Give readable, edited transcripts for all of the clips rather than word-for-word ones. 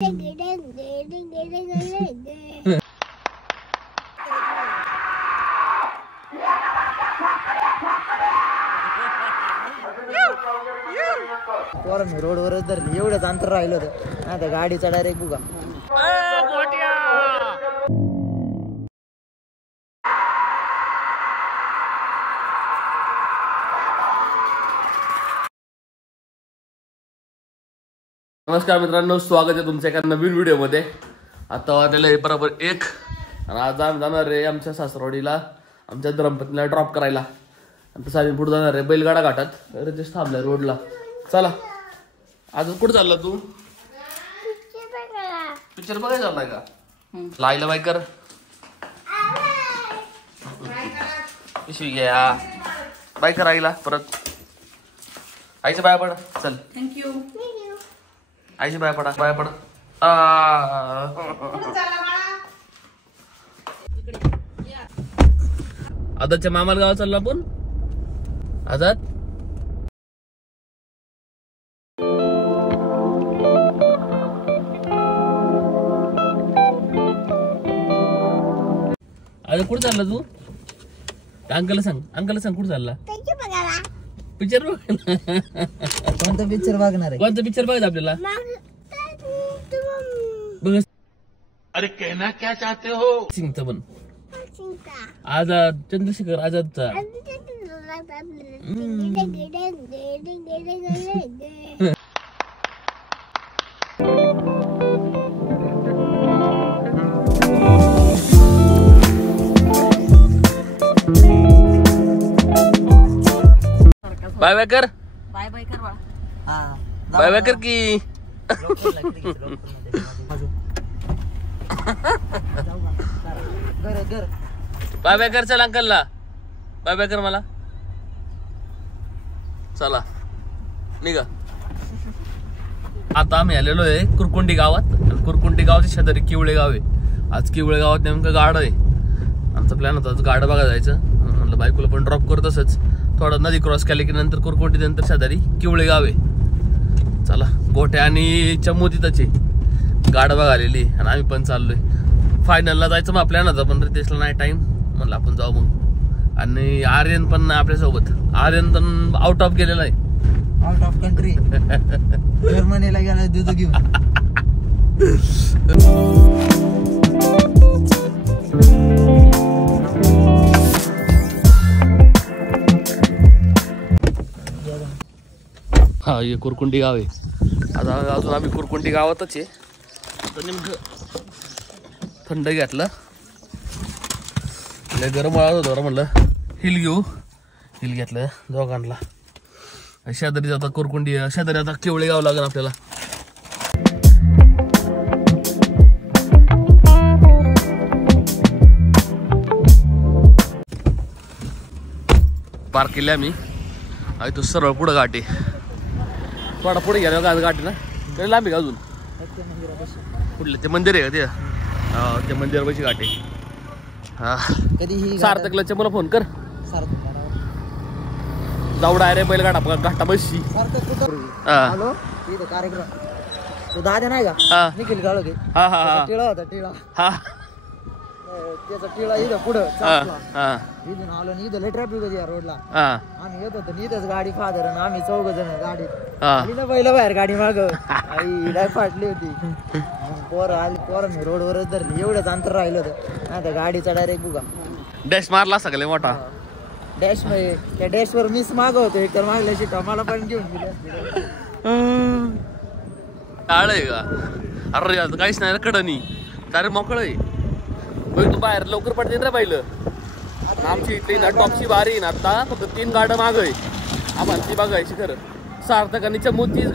मी रोडवरच धरली, एवढंच अंतर राहिलं होतं. आता गाडीचा डायरेक्ट बुगा. नमस्कार मित्रांनो, स्वागत आहे तुमच्या एका नवीन व्हिडिओ मध्ये. आता वाजलेलं आहे बरोबर 1 आणि आज आम्ही जाणार आहे आमच्या सासरवाडीला, आमच्या धर्मपत्नीला ड्रॉप करायला. तसं आम्ही पुढे जाणार आहे बैलगाडा घाटात. रजेश थांबलाय रोडला. चला, आज कुठं चालला तू? पिक्चर बघायला चाललाय का? लाईला बाय कर, पिशवी घ्या, बाय कर आईला. परत आईच्या बाय पड. चल, थँक्यू. आईची बाय पडा, बाय पड. आजादच्या मामाला गाव चालला आपण. आजाद अरे कुठे चालला तू? अंकलला सांग कुठे चालला? पिक्चर बघायला. कोणता पिक्चर बघणार आहे? कोणता पिक्चर बघायचा आपल्याला? बघ. अरे कहना क्या चाहते हो? सिंगचा पण आजाद, चंद्रशेखर आजादचा. बाय बाय कर, बाय बाय कर. बाय बाय कर की. बाय बाय कर. चल अंकलला बाय बाय कर. मला चला निघा. आता आम्ही आलेलो आहे कुरकुंडी गावात. कुरकुंडी गावाची शेजारी किवळे गाव आहे. आज किवळे गावात नेमकं गाडं आहे. आमचा प्लॅन होता आज गाडं बघायला जायचं. म्हणलं बायकोला पण ड्रॉप करत असच. थोडं नदी क्रॉस केली की नंतर कुरकुंडी नंतर शेजारी किवळे गाव आहे. चला, गोट्या आणि चमू तिथंच आहे. गाडं बघालेली आणि आम्ही पण चाललोय. फायनलला जायचं मग प्लॅन होता, पण रितेशला नाही टाइम. म्हणलं आपण जाऊ मग. आणि आर्यन पण नाही आपल्यासोबत. आर्यन पण आउट ऑफ गेलेला आहे, आउट ऑफ कंट्री. जर्मनीला गेला दूध घेऊन. हा, हे कुरकुंडी गाव आहे. आता अजून आम्ही कुरकुंडी गावातच आहे. आता नेमकं थंड घेतलं, गरम वाळत होतं. म्हणलं हिल घेतलं दोघांना. शेजारी आता कुरकुंडी, शेजारी आता केवळे गाव लागेल आपल्याला. पार्क केली आम्ही. आणि तो सरळ पुढं गाठी. थोडा पुढे गेला का गाठी ना, तरी लांबी का अजून? कुठलं ते मंदिर आहे का? ते मंदिरापाशी गाठी. हा, कधी सार्थकला मला फोन कर. जाऊ डायरेक्ट बैलगाडा घाटा बसशी. हॅलो, कार्यक्रम तो दादा नाही का? निखिल गाळगे. टिळा होता, टिळा. त्याचा टिळा इथं पुढं इथून आलो. इथं लय ट्रॅफिक होती या रोडला. आम्ही येत होतो, इथंच गाडी फादर आणि आम्ही 4 जण गाडीत. आली ना पहिलं बाहेर गाडी माग. आई डाय फाटली होती. पोरं आली, पोरं रोडवरच धरली, एवढंच अंतर राहिलं होतं. आता गाडीचा डायरेक्ट बुगा. डॅश मारला सगळे मोठा. डॅश मध्ये त्या डॅश वर मिस मागवतो. एक तर मागल्या शिटा मला पण घेऊन गेली. आळ आहे का? अरे काहीच नाही कडनी, डायरेक्ट मोकळ आहे. तू बाहेर लवकर पडते ना पहिलं. आमची इथली ना टॉपची बारी ना आता फक्त 3 गाड्या माग आहे. आम्हाला ती बघायची खरं. सार्थक आणि चमू तीच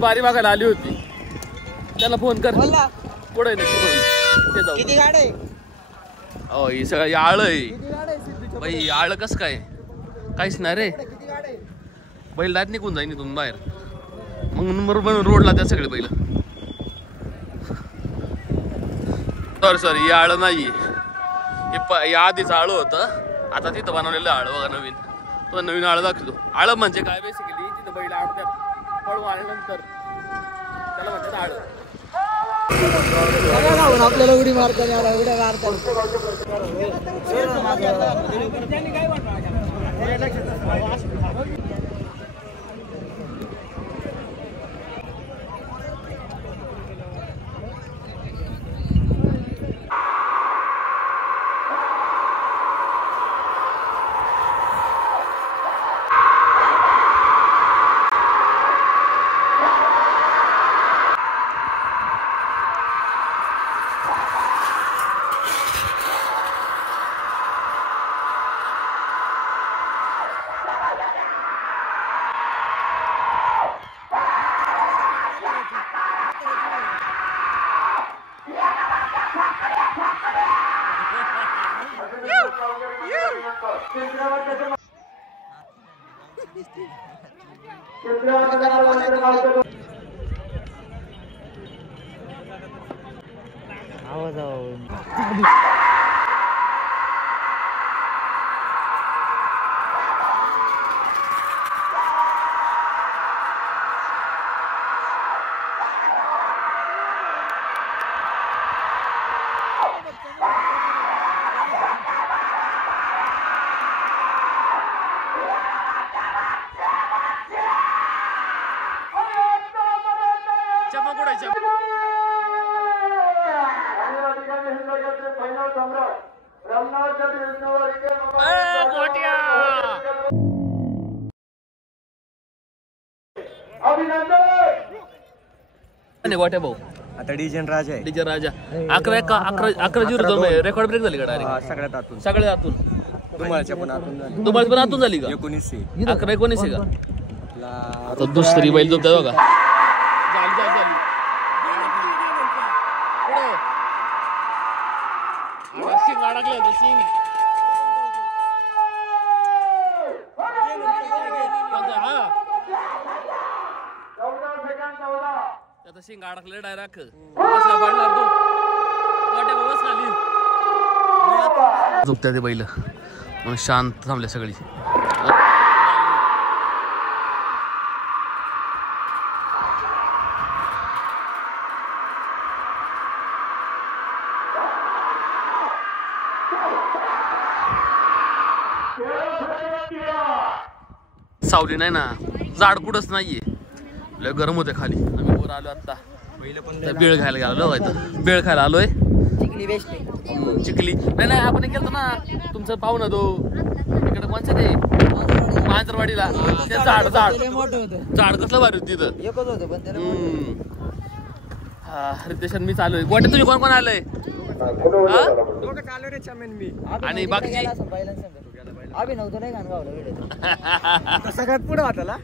बारी बघायला आली होती. त्याला फोन कर. पुढे नक्की किती गाड्या आहे? हो, ही सगळं आळ आहे बाई. आळ कस काय? काहीच नाही रे. बैल दात निघून जाईन इथून बाहेर. मग बरोबर रोडला त्या सगळे बैल. सॉरी या आळ नाही. या आधीच आळ होतं. आता तिथं बनवलेलं आळ बघा नवीन. तो नवीन आळ दाखवतो. आळ म्हणजे काय बेसिकली तिथं बैल आडत्यात पळून आल्यानंतर त्याला म्हणतात आळ. आपल्याला उडी मारताना उड्या मारतात. गोट्या भाऊ आता डीजन राजा आहे. डीजे राजा 11-11 रेकॉर्ड ब्रेक झाली का डायरेक्ट? सगळ्यात आतून सगळ्यात आतून. दुमाळच्या पण आतून झाली. दुमाळ पण आतून झाली का? 19 11-19 आहे का? आता दुसरी बैल झोपते बघा. शिंग अडकले डायरेक्ट. बसला पडणार तू गोट्या बसला झोपत्या ते बैल म्हणून शांत थांबल्या सगळी. सावली नाही ना, झाड कुठंच नाहीये, लय गरम होते खाली. आम्ही वर आलो आता बेळ खायला गेलो. बेळ खायला आलोय. चिखली नाही आपण केलं ना तुमचं पाहुणा तो इकडे कोणचं ते मांजरवाडीला ते झाड कसलं भारी होतं तिथं. रितेश मी चालू आहे. गोटे तुम्ही कोण कोण आलंय? आणि बाकी अभिनव नाही गाणगावला सगळ्यात पुढे होता.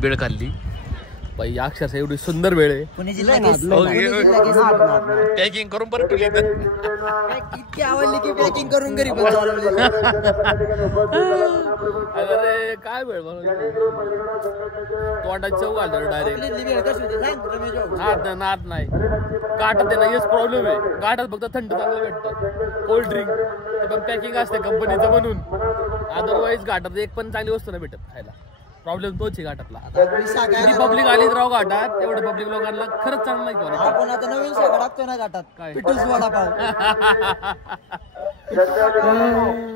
बेळ खाल्ली बाई, अक्षरशः एवढी सुंदर वेळ आहे. पॅकिंग करून परत ठेवली इतकी आवडली की पॅकिंग करून घरी पण अरे काय वेळ तोंडाची चव घालतो डायरेक्ट. नाद नाही गाठात ना, हेच प्रॉब्लेम आहे. गाठात फक्त थंड चांगलं भेटतं, कोल्ड ड्रिंक पण पॅकिंग असते कंपनीचं बनून. अदरवाईज घाटात एक पण चांगली वस्तू नाही भेटत खायला. प्रॉब्लेम तोच आहे घाटातला. पब्लिक आली राव घाटात, तेवढे पब्लिक लोकांना खरंच चांगलं नाही. आपण आता नवीन शाखा टाकतोय ना घाटात, काय पिटूस वडापाव.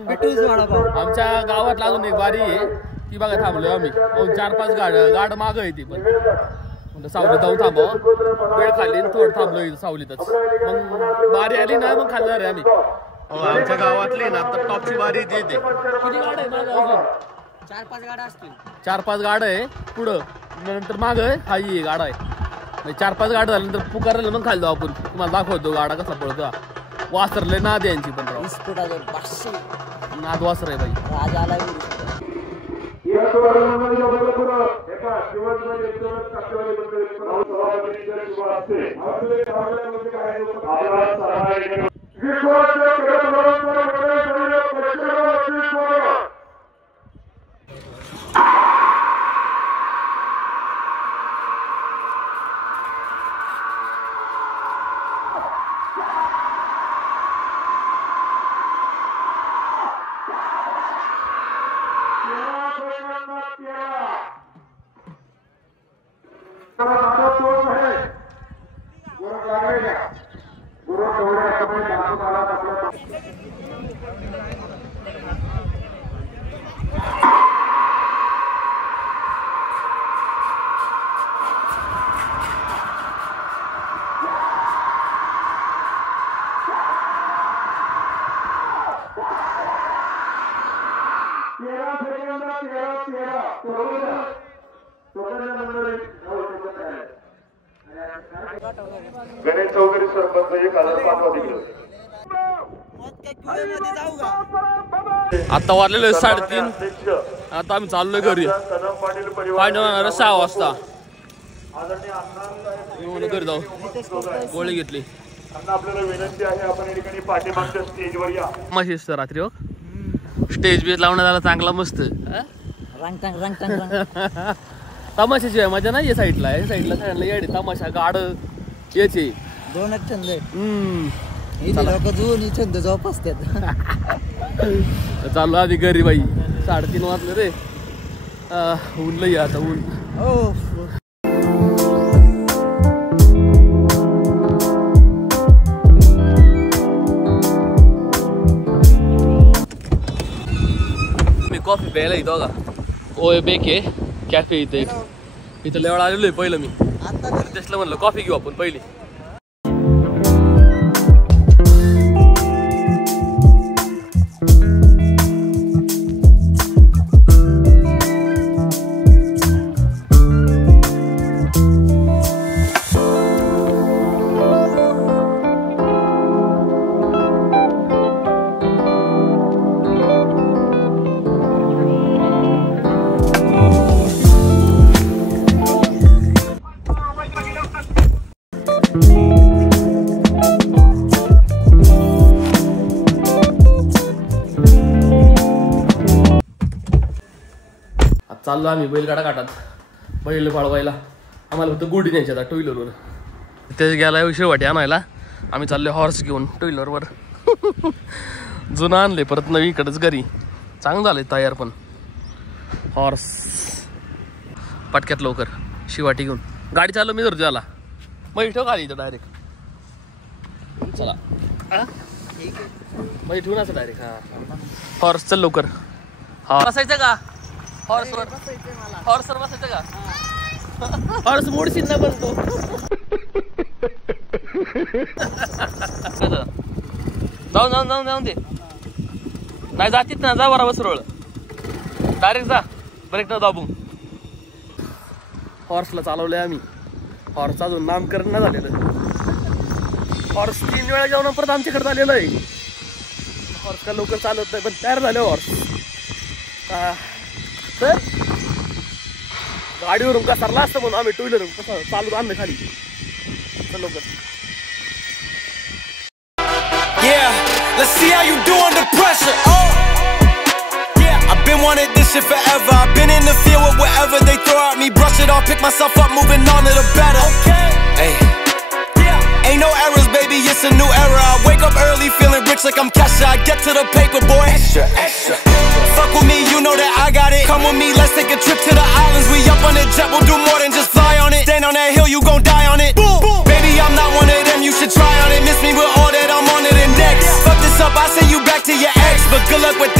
पिटूस वडापाव आमच्या गावातला अजून एक बारी आहे ती बघा थांबलोय आम्ही. 4-5 गाड माग आहे ती पण. सावलीत जाऊन थांबव, वेळ खाल्ली थोडं थांबलो सावलीतच. मग बारी आली ना मग खाल्लं रे आम्ही. आमच्या गावातली ना तर टॉपची बारी येते. किती गाड आहे माझं अजून? 4-5 गाड्या असतील. 4-5 गाड आहे पुढं, नंतर माग आहे हाई गाडा आहे. 4-5 गाड झाल्यानंतर पुकारलं मग खाली जाऊ आपण. तुम्हाला दाखवतो गाडा कसा पळतो. वासरले नाद यांची पण राव, नाद वासर आहे बाई. राजा आला गणेश चौधरी सरपंच 1005 अधिकृत. आता वाजलेलं 3:30. आता आम्ही चाललोय घरी. फायनल 6 वाजता घरी जाऊ. गोळी घेतली. आपल्याला विनंती आहे आपण या ठिकाणी पाठीमागच्या स्टेजवर या. मस्त रात्री हो स्टेज बीज लावण्यात आला चांगला मस्त. तमाशाची मजा नाही. या साईडला साईडला येडे तमाशा गाड याचे दोनच छंद लोक दोन्ही छंद जोपासतात. चाललो आधी घरी बाई. 3:30 वाजले रे. ऊन लई आता ऊन. मी कॉफी प्यायला येतो का. ओय बेके कॅफे इथे इथं लेवळ आलेलो आहे पहिलं मी. त्याला म्हणलं कॉफी घेऊ आपण पहिली. चाललो आम्ही बैलगाडा काढतात. बैल पळवायला आम्हाला फक्त गुढी न्यायची आता टू व्हीलरवर. ते गेला विषय वाटी आणायला. आम्ही चाललो हॉर्स घेऊन टू व्हीलरवर. जुनं आणले परत नवी इकडंच घरी. चांगलं झालंय तयार पण. हॉर्स पटक्यात लवकर शिवाटी घेऊन गाडी चाललो मी धरतो त्याला. मग ठेव खाली इथं डायरेक्ट. चला मग ठेवून असं डायरेक्ट. हा हॉर्स चल लवकर. हा बसायचं का हॉर्सवर बसायचं का. हॉर्स मोडशील ना बनतो. जाऊन दे. नाही जातीत ना. जा बरोबर सरळ डायरेक्ट जा. ब्रेक न दाबू. हॉर्सला चालवलंय आम्ही. हॉर्स अजून नामकरण नाही झालेलं. हॉर्स 3 वेळा जेवण परत आमच्याकडे आलेलं आहे. हॉर्स का लवकर चालवत नाही पण तयार झालं हॉर्स. तर गाडीवरून का सरला असतं म्हणून आम्ही टू व्हीलर कसं चालू आणलं खाली. चल लवकर. Yeah, let's see how you do under pressure. Yeah, I've been wanting this shit forever. I've been in the field with whatever they throw at me. Brush it off, pick myself up, moving on to the better. Hey, ain't no errors, baby, it's a new era. I wake up early, feeling rich like I'm Kesha. I get to the paper, boy. Extra, extra. Fuck with me, you know that I got it. Come with me, let's take a trip to the islands. We up on the jet, we'll do more than just fly on it. Stand on that hill, you gon' die on it. Boom, boom. Baby, I'm not one of them, you should try on it. Miss me with all that, I'm on to the next. Fuck this up, I send you back to your ex. But good luck with